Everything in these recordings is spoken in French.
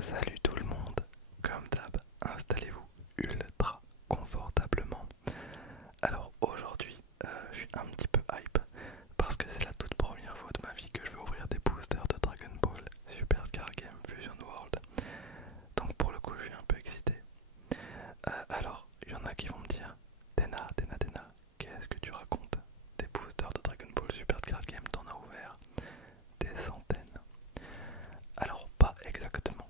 Salut tout le monde, comme d'hab, installez-vous ultra confortablement. Alors aujourd'hui, je suis un petit peu hype parce que c'est la toute première fois de ma vie que je vais ouvrir des boosters de Dragon Ball Super Card Game Fusion World. Donc pour le coup, je suis un peu excité. Alors, il y en a qui vont me dire, Dena, qu'est-ce que tu racontes? Des boosters de Dragon Ball Super Card Game, t'en as ouvert des centaines. Alors pas exactement.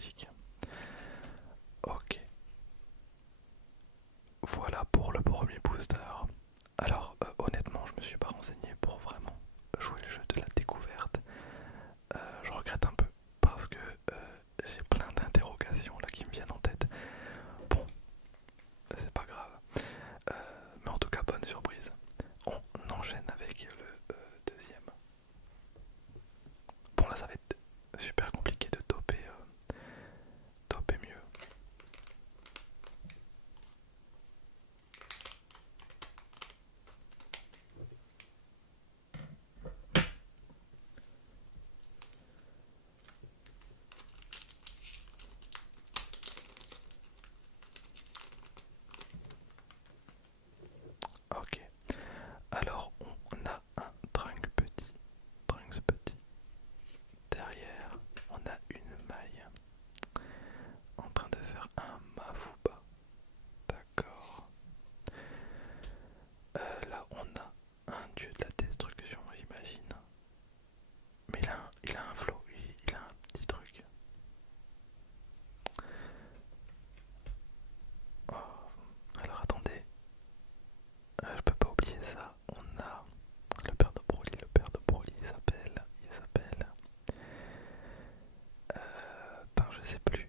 identiques. Ok, voilà pour le premier booster. Alors honnêtement je me suis pas renseigné pour vraiment jouer le jeu de la découverte. Je regrette un peu parce que j'ai plein d'interrogations là qui me viennent en tête. Bon, c'est pas grave. Mais en tout cas bonne surprise. On enchaîne avec le deuxième. Bon là ça va être super compliqué de toper mieux. Ok, alors on a un Trunks petit. Derrière, on a une maille en train de faire un Mafuba. D'accord. Là, on a un dieu de la destruction, j'imagine. Mais il a un flow, il a un petit truc. Oh, alors attendez, je peux pas oublier ça. On a le père de Broly. Le père de Broly il s'appelle. Putain, je sais plus.